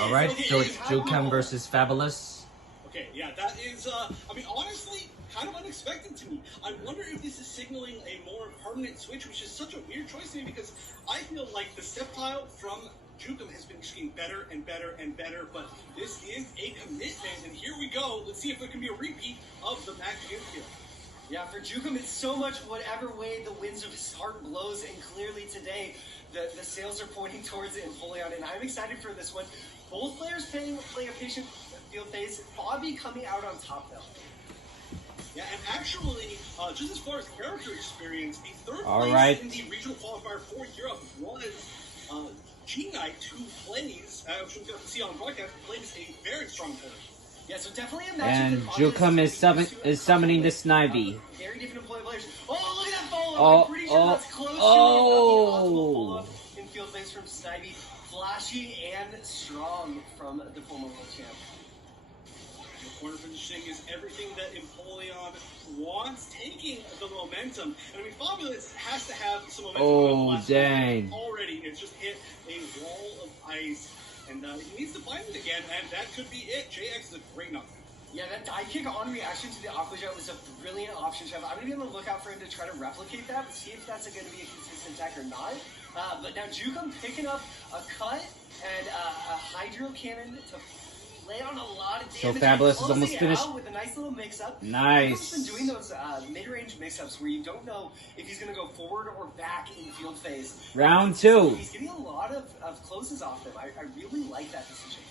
All right, Okay, so it's you have Jukem roll. versus Fabilous. Okay, yeah, that is, I mean, honestly, kind of unexpected to me. I wonder if this is signaling a more permanent switch, which is such a weird choice to me because I feel like the Sceptile from Jukem has been just getting better and better and better, but this is a commitment, and here we go. Let's see if there can be a repeat of the Magic Infield. Yeah, for Jukem, it's so much whatever way the winds of his heart blows, and clearly today the sails are pointing towards it in Folion, and I'm excited for this one. Both players play a patient field phase. Bobby coming out on top though. Yeah, and actually, just as far as character experience, the third All place right. in the regional qualifier for Europe was G-Knight, who plays, which we got to see on broadcast, plays a very strong player. Yeah, so definitely a matchup. And that Jukem is summoning the Snivy. Very different employee players. Oh, look at that follow-up. Oh, I'm pretty sure oh, that's close to oh. a possible follow-up in field phase from Snivy. Flashy and strong from the former world champ. The corner positioning is everything that Empoleon wants, taking the momentum. And I mean, Fabilous has to have some momentum. Oh, dang. Already, it's just hit a wall of ice. And he needs to find it again, and that could be it. JX is a great knockdown. Yeah, that dive kick on reaction to the Aqua Jet was a brilliant option, Chef. I'm going to be on the lookout for him to try to replicate that, but see if that's going to be a consistent attack or not. But now Jukem picking up a cut and a Hydro Cannon to lay on a lot of damage. So Fabilous is almost finished. With a nice little mix-up. Nice. He's been doing those mid-range mix-ups where you don't know if he's going to go forward or back in field phase. Round two. He's getting a lot of closes off them. I really like that decision.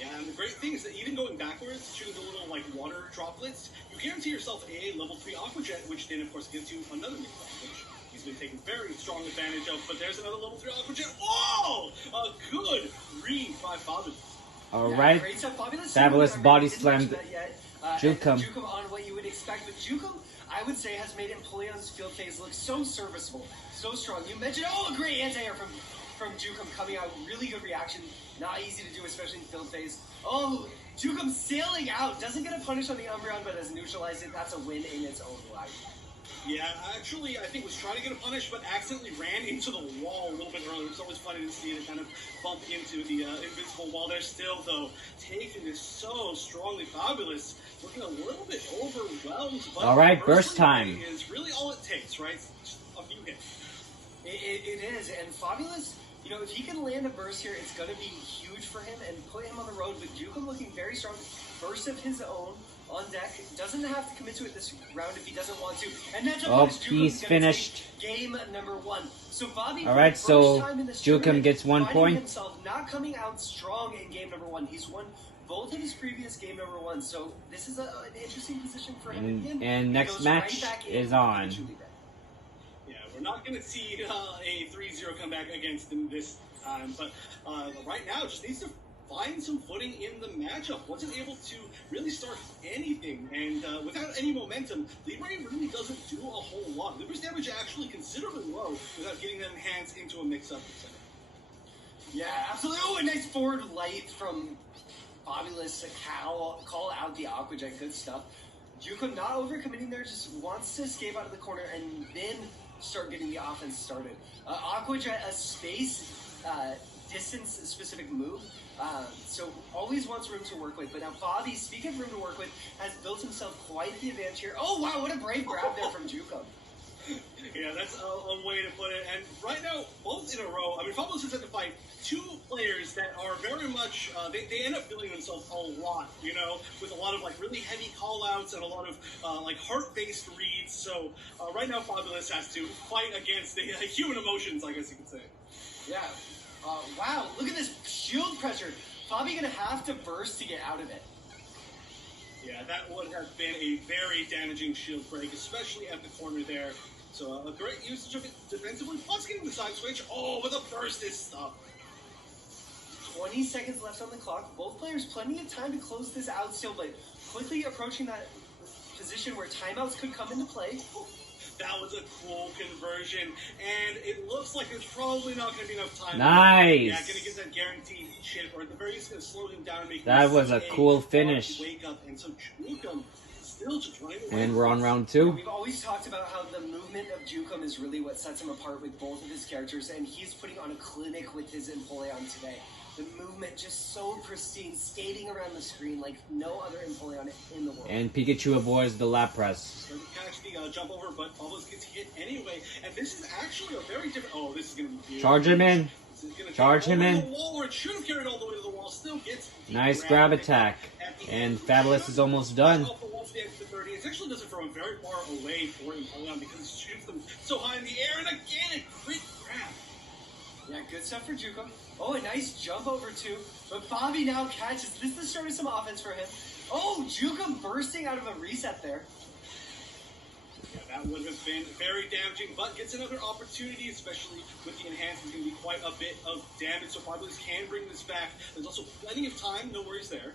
Yeah, and the great thing is that even going backwards, shooting the little, like, water droplets, you guarantee yourself a level 3 Aqua Jet, which then, of course, gives you another mix-up, which he's been taking very strong advantage of. But there's another level 3 Aqua Jet. Whoa! A good read by Fabilous. All right. Great stuff. Fabilous body Didn't slammed mention that yet. Jukem. Jukem on what you would expect, but Jukem, I would say, has made Empoleon's field phase look so serviceable, so strong. You mentioned, a great anti-air from Jukem coming out. Really good reaction. Not easy to do, especially in field phase. Oh, Jukem sailing out. Doesn't get a punish on the Umbreon, but has neutralized it. That's a win in its own right. Yeah, actually, I think was trying to get a punish, but accidentally ran into the wall a little bit earlier. It's always funny to see it kind of bump into the invincible wall there. Still, though, taking this so strongly. Fabilous, looking a little bit overwhelmed. But all right, burst time. Is really all it takes, right? Just a few hits. It is, and Fabilous, you know, if he can land a burst here, it's going to be huge for him and put him on the road. But Jukem looking very strong. Burst of his own on deck. Doesn't have to commit to it this round if he doesn't want to. And that's a punish. He's finished. Game number 1. So Bobby, all right, so Jukem gets 1 point. Himself not coming out strong in game number 1. He's won both of his previous game number 1. So this is an interesting position for him. And next match is on. Yeah, we're not going to see a 3-0 comeback against him this time, but right now just needs to find some footing in the matchup. Wasn't able to really start anything, and without any momentum, Libre really doesn't do a whole lot. Libre's damage actually considerably low without getting them hands into a mix-up. Yeah, absolutely. Oh, a nice forward light from Fabilous to call out the Aqua Jet. Good stuff. Jukem not overcommitting there, just wants to escape out of the corner and then start getting the offense started. Aqua Jet, a space distance-specific move, so always wants room to work with. But now Bobby, speaking of room to work with, has built himself quite the advantage here. Oh, wow, what a brave grab there from Jukem. Yeah, that's a way to put it. And right now, both in a row, I mean, Fabilous has had to fight 2 players that are very much, they end up feeling themselves a lot, you know, with a lot of, like, really heavy call-outs and a lot of, like, heart-based reads. So right now, Fabilous has to fight against the human emotions, I guess you could say. Yeah. Wow, look at this shield pressure. Bobby gonna have to burst to get out of it. Yeah, that would have been a very damaging shield break, especially at the corner there. So a great usage of it defensively, plus getting the side switch. Oh, but the burst is stuck. 20 seconds left on the clock. Both players plenty of time to close this out still, but quickly approaching that position where timeouts could come into play. That was a cool conversion, and it looks like there's probably not going to be enough time. Nice. Yeah, going to get that guaranteed chip, or at the very least going to slow him down and make that was a cool finish. Wake up, and so Jukem still just running away. And we're on round 2. We've always talked about how the movement of Jukem is really what sets him apart with both of his characters, and he's putting on a clinic with his Empoleon today. The movement just so pristine, skating around the screen like no other Empoleon in the world. And Pikachu avoids the lap press. Doesn't catch the jump over, but almost gets hit anyway. And this is actually a very different. Oh, this is going to be beautiful. Charge him in. Charge him in. The wall, or it should have carried all the way to the wall. Still gets Nice grab attack. And Fabilous is almost done. It actually does it from very far away for Empoleon because it shoots them so high in the air. And again, a great grab. Yeah, good stuff for Jukem. Oh, a nice jump over too. But Bobby now catches. This is the start of some offense for him. Oh, Jukem bursting out of a reset there. Yeah, that would have been very damaging, but gets another opportunity, especially with the enhancement. Going to be quite a bit of damage, so Fabilous can bring this back. There's also plenty of time, no worries there.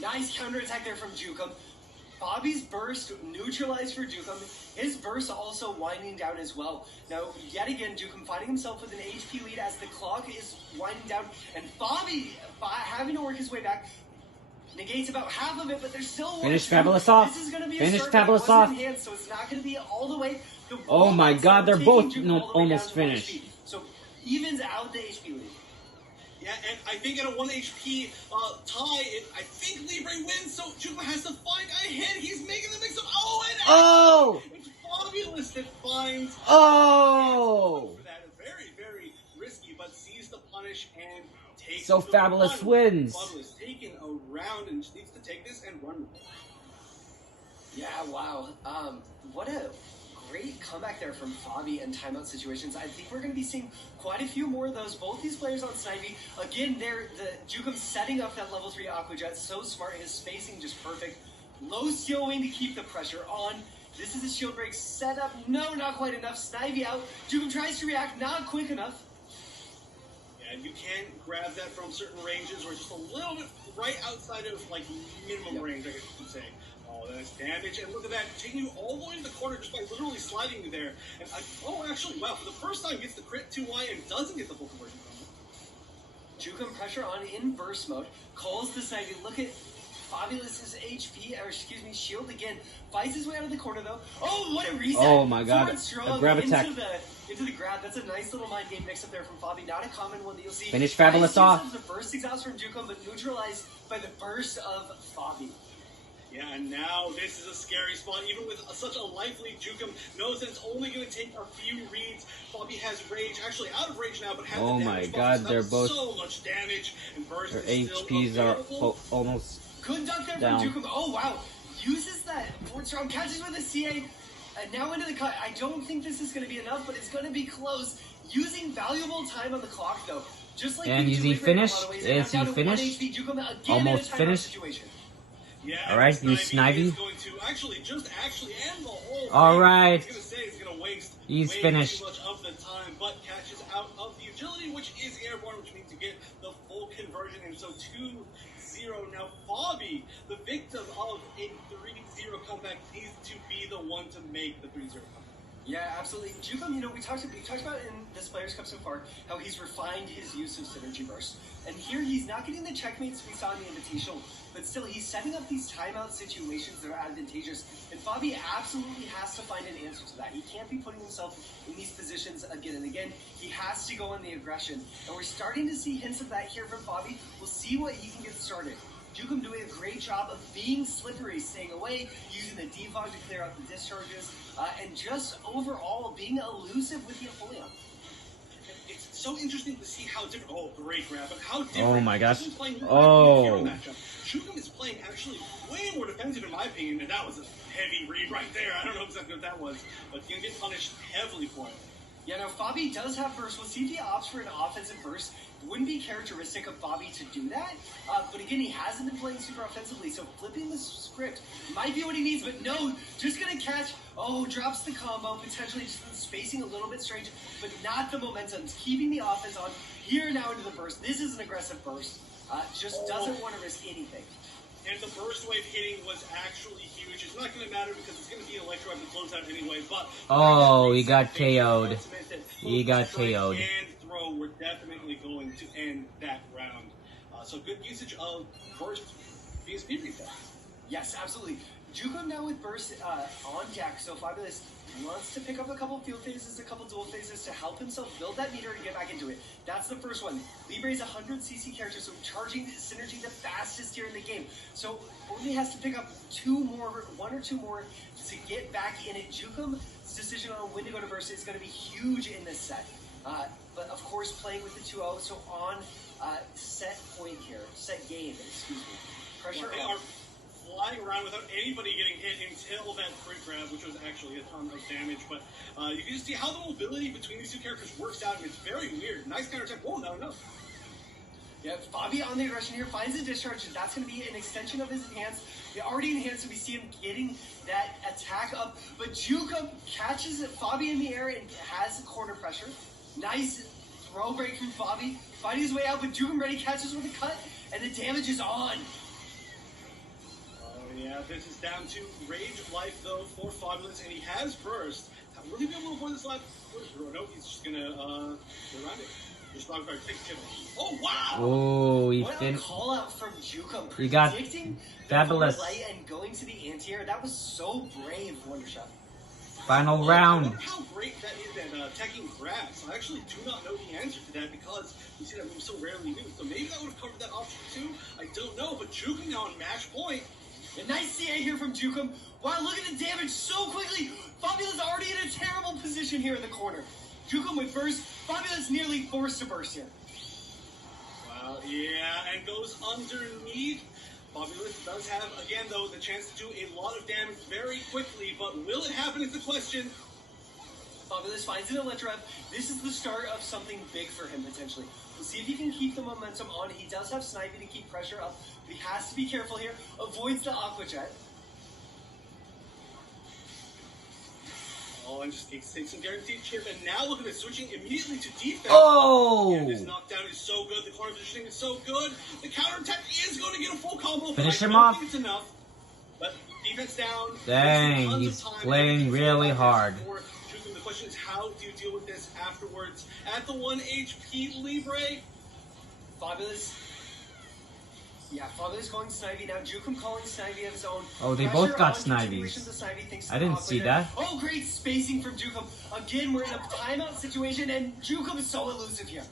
Nice counterattack there from Jukem. Bobby's burst neutralized for Jukem. His burst also winding down as well. Now, yet again, Jukem finding himself with an HP lead as the clock is winding down. And Bobby, having to work his way back, negates about half of it, but there's still Finish Fabilous off. This is going to be Finish a start Fabilous that off. wasn't enhanced, so it's not going to be all the way. The Oh my robots god, are they're taking both Jukem all the way almost down to finished. HP. So evens out the HP lead. Yeah, and I think at a 1 HP tie, I think Libre wins, so Jukem has to find a hit. He's making the mix-up. Oh, and Oh! it's Fabilous that finds Oh! for that. Very, very risky, but sees the punish and takes So the Fabilous run. wins. Fabilous taken around and just needs to take this and run. Yeah, wow. What a great comeback there from Fabi and timeout situations. I think we're going to be seeing quite a few more of those. Both these players on Snivy. Again, the Jukem setting up that level 3 Aqua Jet. So smart. His spacing just perfect. Low skill wing to keep the pressure on. This is a shield break set up. No, not quite enough. Snivy out. Jukem tries to react. Not quick enough. Yeah, and you can grab that from certain ranges or just a little bit right outside of like minimum range, I guess you could say. Oh, that's damage, and look at that, taking you all the way to the corner just by literally sliding you there. And actually, wow, for the first time gets the crit 2Y and doesn't get the full conversion from it. Jukem pressure on in burst mode. Calls the Snivy. Look at Fabulous's HP, or excuse me, shield again. Fights his way out of the corner though. Oh, what a reset! Oh my god, Forward strong a grab attack. Into the grab. That's a nice little mind game mix up there from Fabi. Not a common one that you'll see. Finish Fabilous off. The burst exhaust from Jukem, but neutralized by the burst of Fabi. Yeah, and now this is a scary spot. Even with such a lively Jukem, knows that it's only going to take a few reads. Fabi has rage, actually out of rage now, but has Oh the my damage god, buff. they're That's both. so much damage, and burst Their is still HPs are available. almost Good dunk there down. from Jukem. Oh wow, uses that forward strong, catches with a CA, and now into the cut. I don't think this is going to be enough, but it's going to be close. Using valuable time on the clock though. Just like And is he finished? Is he finished? Almost finished? Yeah, Alright, you Snivy. is going to actually end the whole Alright. thing. I was going to say he's going to waste He's way finished. too much of the time, but catches out of the agility, which is airborne, which means you get the full conversion. And so 2-0. Now Fabi, the victim of a 3-0 comeback, needs to be the one to make the 3-0 comeback. Yeah, absolutely. Jukem, we talked about in this Players Cup so far how he's refined his use of Synergy Burst. And here he's not getting the checkmates we saw in the Invitational, but still he's setting up these timeout situations that are advantageous. And Fabi absolutely has to find an answer to that. He can't be putting himself in these positions again and again. He has to go on the aggression. And we're starting to see hints of that here from Fabi. We'll see what he can get started. Jukem doing a great job of being slippery, staying away, using the defog to clear out the discharges, and just overall being elusive with the Empoleon. It's so interesting to see how different. Oh, great grab! But how different. Oh my gosh. Jukem playing Oh. hero matchup. Jukem is playing actually way more defensive in my opinion, and that was a heavy read right there. I don't know exactly what that was, but he's gonna get punished heavily for it. Yeah, now Fabi does have burst. We'll see if he opts for an offensive burst. Wouldn't be characteristic of Fabi to do that. But again, he hasn't been playing super offensively, so flipping the script might be what he needs. But no, just going to catch. Oh, drops the combo. Potentially just the spacing a little bit strange, but not the momentum. It's keeping the offense on. Here now into the burst. This is an aggressive burst. Just doesn't want to risk anything. And the burst wave hitting was actually huge. It's not going to matter because it's going to be Electro at the closeout anyway. But Oh, he got KO'd. He got Strike KO'd. and throw were definitely going to end that round. So good usage of burst VSP reset. Yes, absolutely. Jukem now with burst on deck, so Fabilous wants to pick up a couple field phases, a couple dual phases to help himself build that meter and get back into it. That's the first one. Libre's 100cc character, so charging synergy the fastest here in the game. So only has to pick up one or two more to get back in it. Jukem's decision on when to go to burst is going to be huge in this set. But of course, playing with the 2-0, so on set point here, set game, excuse me. Pressure They are flying around without anybody getting hit until that quick grab, which was actually a ton of damage. But you can just see how the mobility between these two characters works out, and it's very weird. Nice counter attack. Whoa, no. Yeah, Fabi on the aggression here finds a discharge, and that's going to be an extension of his enhance. They already enhanced, so we see him getting that attack up. But Jukem catches Fabi in the air and has corner pressure. Nice throw break from Fabi, fighting his way out, but Jukem ready catches with a cut, and the damage is on. Oh yeah, this is down to Rage Life though for Fabilous, and he has burst. Will he be able to avoid this last? No, he's just gonna go around it. Just not very quick tip. Oh wow! Oh, he what a call out from Jukem. He got Fabilous. Light and going to the anti-air. That was so brave, Wondershot. Final I round. wonder how great that is at attacking grabs. I actually do not know the answer to that because we see that move so rarely used. So maybe that would have covered that option too. I don't know, but Jukem now on match point. A nice CA here from Jukem. Wow, look at the damage so quickly. Fabilous already in a terrible position here in the corner. Jukem with burst. Fabilous nearly forced to burst here. Wow, yeah, and goes underneath. Fabilous does have, again, though, the chance to do a lot of damage very quickly, but will it happen is the question. Fabilous finds an Electro. This is the start of something big for him, potentially. We'll see if he can keep the momentum on. He does have Snivy to keep pressure up, but he has to be careful here. Avoids the Aqua Jet. Oh, and just takes some guaranteed chip, and now look at this, switching immediately to defense. Oh! Yeah, this knockdown is so good, the corner positioning is so good. The counterattack is going to get a full combo. Finish but him I don't off. think it's enough. But defense down. Dang, Tons he's of time, playing everything's really going hard. for Jukem. The question is, how do you deal with this afterwards? At the 1 HP Libre, Fabilous. Yeah, Fabilous calling Snivy now. Jukem calling Snivy of his own. Oh, they Pressure both got on Snivies. situations of Snivy, thanks to I the didn't Aqua see Jet. that. Oh, great spacing from Jukem. Again, we're in a timeout situation, and Jukem is so elusive here.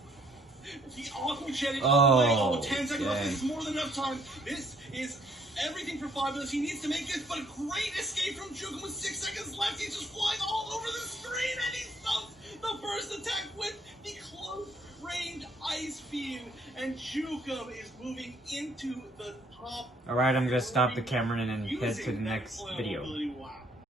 the Aqua Jet is Oh, away. Oh, 10 seconds left. dang. This is more than enough time. This is everything for Fabilous. He needs to make this, but a great escape from Jukem with 6 seconds left. He's just flying all over the screen, and he stumps the first attack with the close range Ice Beam, and Jukem is moving into the top. Alright, I'm gonna stop the camera and Using head to the that next flail video. ability. Wow.